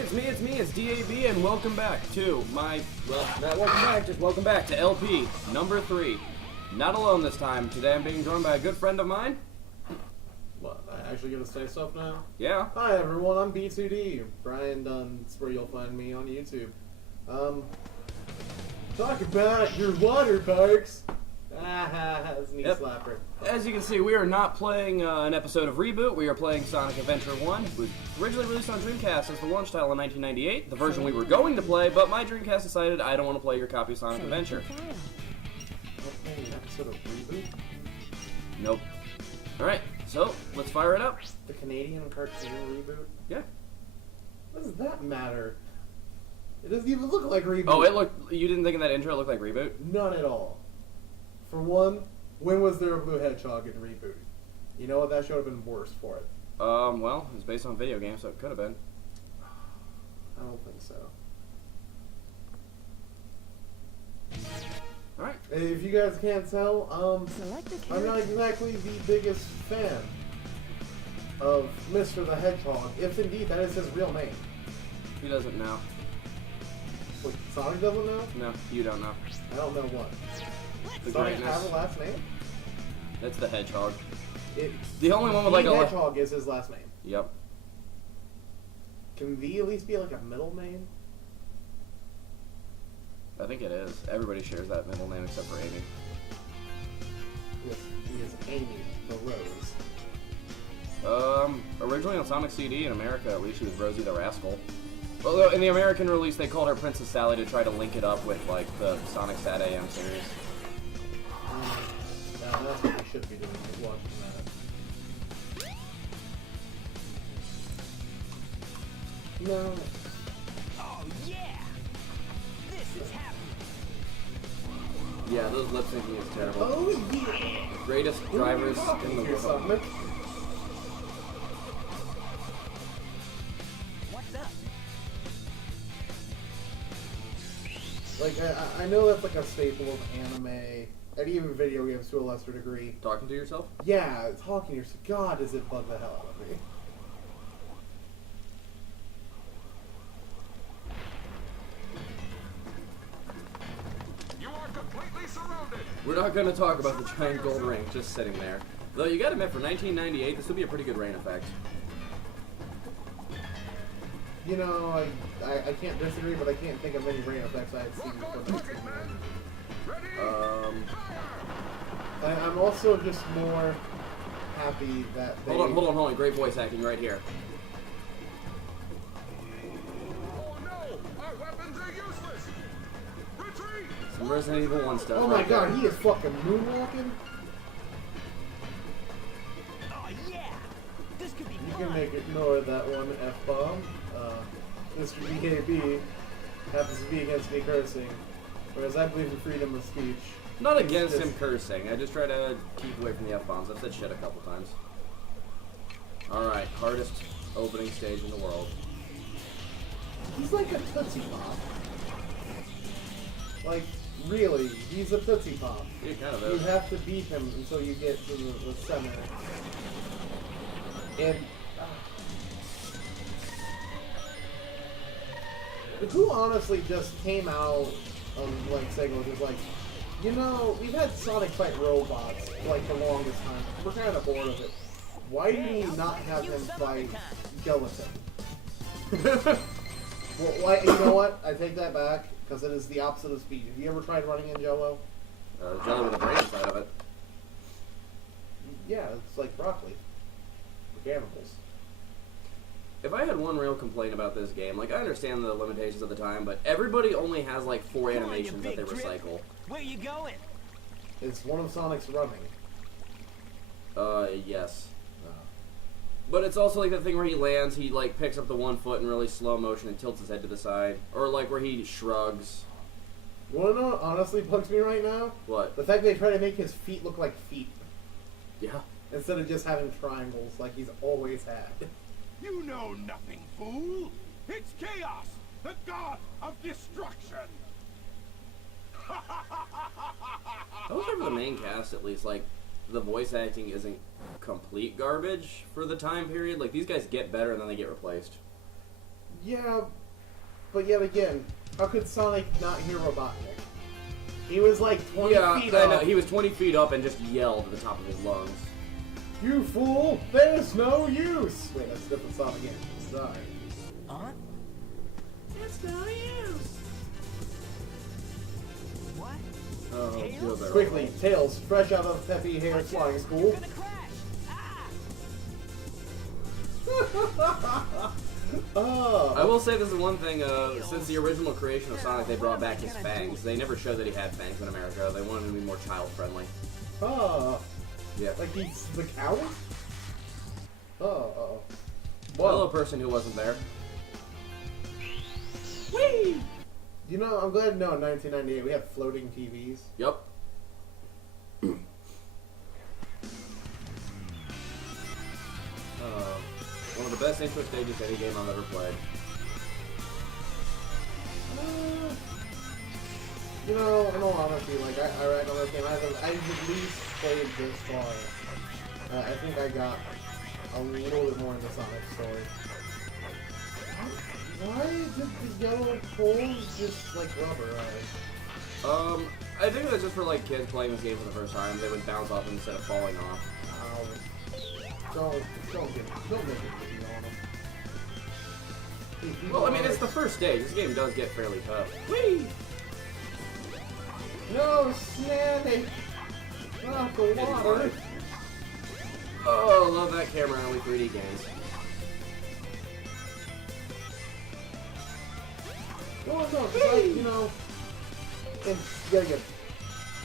it's me, it's DAB, and welcome back to my, well, not welcome back, just welcome back to LP number 3. Not alone this time. Today I'm being joined by a good friend of mine. What, I actually gonna say stuff now? Yeah. Hi everyone, I'm B2D. Brian Dunn's where you'll find me on YouTube. Talk about your water parks. That's a knee slapper. As you can see, we are not playing an episode of Reboot. We are playing Sonic Adventure 1, which was originally released on Dreamcast as the launch title in 1998, the version we were going to play, but my Dreamcast decided I don't want to play your copy of Sonic Adventure. Not playing an episode of Reboot? Nope. Alright, so let's fire it up. The Canadian cartoon Reboot? Yeah. What does that matter? It doesn't even look like Reboot. Oh, you didn't think in that intro it looked like Reboot? None at all. For one, when was there a Blue Hedgehog in Reboot? You know what? That should have been worse for it. Well, it's based on video games, so it could have been. I don't think so. Alright. If you guys can't tell, I'm not exactly the biggest fan of Mr. the Hedgehog, if indeed that is his real name. Who doesn't know? Wait, Sonic doesn't know? No, you don't know. I don't know what. The Sonic greatness. have a last name? That's the Hedgehog. It, The only one with like the a... Hedgehog is his last name. Yep. Can the at least be like a middle name? I think it is. Everybody shares that middle name except for Amy. Yes, he is Amy the Rose. Originally on Sonic CD in America, at least she was Rosie the Rascal. Although in the American release, they called her Princess Sally to try to link it up with like the Sonic Sat AM series. Now that's what we should be doing, is watching that. No. Oh yeah! This is happening. Yeah, those lip syncing is terrible. Oh yeah! Greatest drivers in the world. What's up? Like, I know that's like a staple of anime, and even video games to a lesser degree. Talking to yourself? Yeah, talking to yourself. God, does it bug the hell out of me. You are completely surrounded. We're not going to talk about the giant gold ring just sitting there. Though you gotta admit, for 1998, this would be a pretty good rain effect. You know, I can't disagree, but I can't think of any rain effects I had seen before. I'm also just more happy that they... Hold on. Great voice acting right here. Oh no! Our weapons are useless. Retreat! Some Resident Evil 1 stuff. Oh my right god, there. he is fucking moonwalking? Oh yeah! This could be You fun. can ignore that one F-bomb. Mr. BKB happens to be against me cursing, whereas I believe in freedom of speech. Not against It's him just- cursing. I just try to keep away from the F-bombs. I've said shit a couple times. Alright, hardest opening stage in the world. He's like a Tootsie Pop. Like, really, he's a Tootsie Pop. He kind of You is. have to beat him until you get to the center. And who honestly just came out of like Sega was just like, you know, we've had Sonic fight robots for like the longest time. We're kind of bored of it. Why do we not have him fight gelatin? Well, why? You know what? I take that back because it is the opposite of speed. Have you ever tried running in Jello? Jelly with the brain inside of it. Yeah, it's like broccoli. For cannibals. If I had one real complaint about this game, like, I understand the limitations of the time, but everybody only has, like, 4 Come on, you animations that they big drip. recycle. Where you going? It's one of Sonic's running. Yes. But it's also, like, the thing where he lands, he, like, picks up the one foot in really slow motion and tilts his head to the side. Or, like, where he shrugs. You wanna know what honestly bugs me right now? What? The fact they try to make his feet look like feet Yeah. instead of just having triangles like he's always had. You know nothing, fool. It's Chaos, the god of destruction. I was for the main cast, at least, like, the voice acting isn't complete garbage for the time period. Like, these guys get better and then they get replaced. Yeah, but yet again, how could Sonic not hear Robotnik? He was like 20 feet I up. know. He was 20 feet up and just yelled at the top of his lungs. You fool! There's no use! Wait, that's a different song again. Sorry. Huh? It's no use! What? Oh, Tails? feel better. Quickly, Tails, fresh out of Peppy Hair Flying School. Gonna crash! Ah! Oh. I will say this is one thing, since the original creation of Sonic, they brought back his fangs. They never showed that he had fangs in America. They wanted him to be more child-friendly. Oh. Yeah. Like he's the cow? Oh. Hello, person who wasn't there. Whee! You know, I'm glad to know in 1998 we had floating TVs. Yep. One of the best intro stages to any game I've ever played. You know, in all honesty, like, I reckon this game, I've at least played this far. I think I got a little bit more into Sonic's story. Why did the yellow poles just, like, rubber? I think that's just for, like, kids playing this game for the first time. They would bounce off instead of falling off. Don't make it easy on them. Well, I mean, it's the first stage. This game does get fairly tough. Whee! No, Snanny! Not the water! Oh, love that camera in only 3D games. Well, no, 'cause like, you know, and yeah.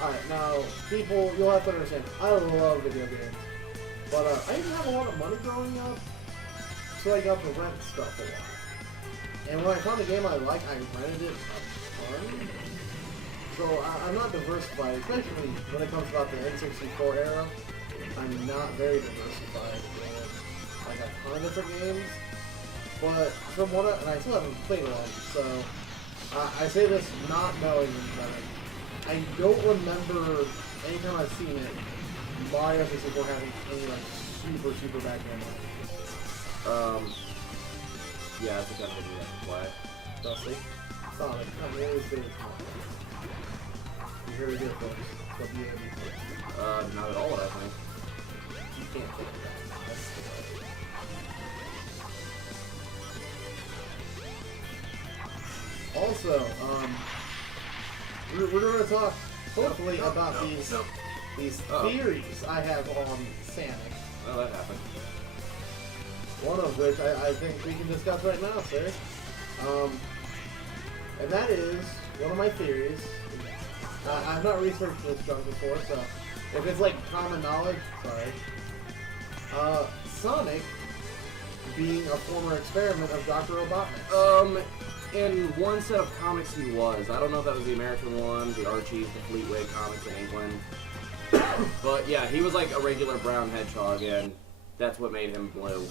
Alright, now, people, you'll have to understand, I love video games. But, I didn't have a lot of money growing up, so I got to rent stuff a lot. And when I found a game I liked, I rented it a ton. So, I'm not diversified, especially when it comes about the N64 era. I'm not very diversified in, like, a ton of different games. But, from what and I still haven't played one, so, I say this not knowing that I don't remember anytime I've seen it, Mario 64 having any like super bad memory. Yeah, I think I'm gonna do that to play. Dusty. Sonic, come here, is good. You heard it here, folks. It's what you have. Not at all what I think. You can't take it back. That's the way. Also, we're going to talk hopefully about these theories I have on Sonic. Well, that happened. One of which I think we can discuss right now, sir. And that is one of my theories. I've not researched this junk before, so if it's like common knowledge, sorry. Sonic being a former experiment of Dr. Robotnik. In one set of comics he was. I don't know if that was the American one, the Archies, the Fleetway comics in England. But yeah, he was like a regular brown hedgehog, and that's what made him blue.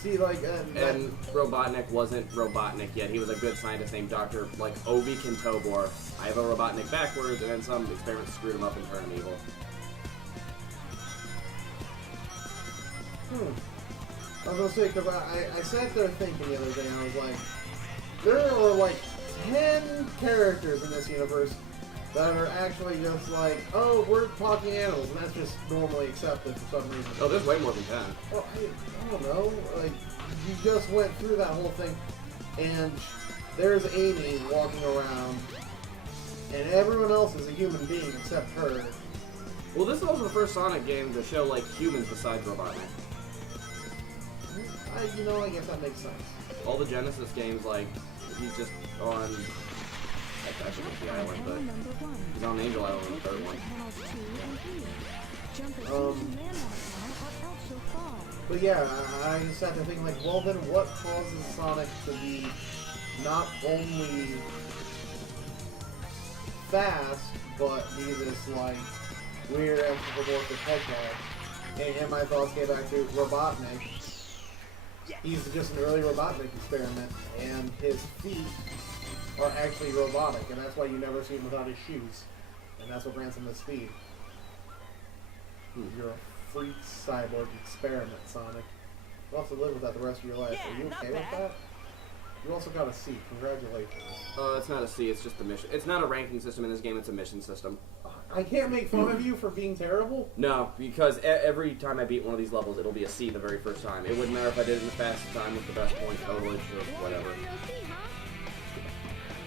See, like, And Robotnik wasn't Robotnik yet. He was a good scientist named Dr. like Ovi Kintobor. I have a Robotnik backwards, and then some experiments screwed him up and turned him evil. I was gonna say, because I sat there thinking the other day, and I was like, there are like 10 characters in this universe that are actually just like, oh, we're talking animals, and that's just normally accepted for some reason. Oh, there's way more than 10. Well, I don't know, like, you just went through that whole thing, and there's Amy walking around, and everyone else is a human being except her. Well, this is also the first Sonic game to show like humans besides Robotnik. I guess that makes sense. All the Genesis games, like, he's just on... I forget the island, but he's on Angel Island in the third one. But yeah, I just had to think, like, well then what causes Sonic to be not only fast, but be this, like, weird anthropomorphic hedgehog? And my thoughts came back to Robotnik. He's just an early Robotnik experiment, and his feet are actually robotic, and that's why you never see him without his shoes. And that's what grants him his speed. You're a freak cyborg experiment, Sonic. You'll have to live with that the rest of your life. Yeah, Are you not okay with bad. that? You also got a C. Congratulations. It's not a C, it's just the mission. It's not a ranking system in this game, it's a mission system. I can't make fun of you for being terrible? No, because every time I beat one of these levels, it'll be a C the very first time. It wouldn't matter if I did it in the fastest time with the best point totalage or whatever.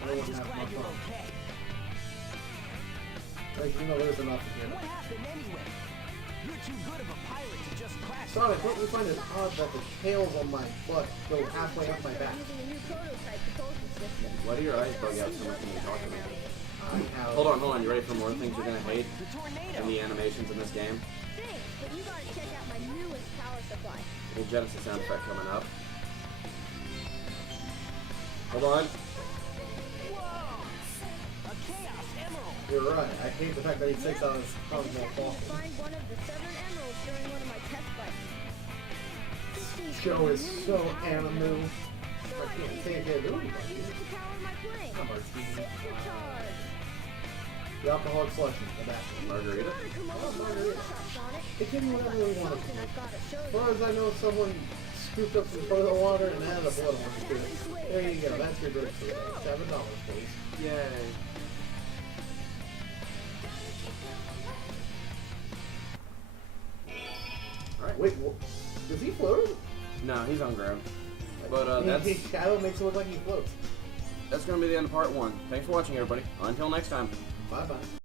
I wouldn't have my fun. Like, you know, there's enough here. What happened anyway? You're too good of a pilot to just crash. Sonic, don't you find it odd that the tails on my butt go halfway up my back? Why do your eyes bug out so much when you talk to me? I have... Hold on, you ready for more things you're gonna hate The tornado. in the animations in this game? Thanks, but you gotta check out my newest power supply. Little Genesis sound effect coming up. Hold on. Whoa! A chaos emerald. You're right. I hate the fact that he takes out his I just tongue happened to while find one of the 7 emeralds during one of my test fights. Joe is so animal. I can't take it. Ooh, Use it to power my plane. a martini. Supercharged. The alcoholic selection. The best. Margarita? Gotta come up with one shot, Sonic. It can be whatever we want it to Something be. I've gotta show As you. far as I know, someone scooped up some toilet water and added a blood orange to it. There you go. That's your drink for the day. $7, please. Yay. Alright. Wait, does he float? No, he's on ground. But His shadow makes it look like he floats. that's gonna be the end of part 1. Thanks for watching, everybody. Until next time. Bye bye.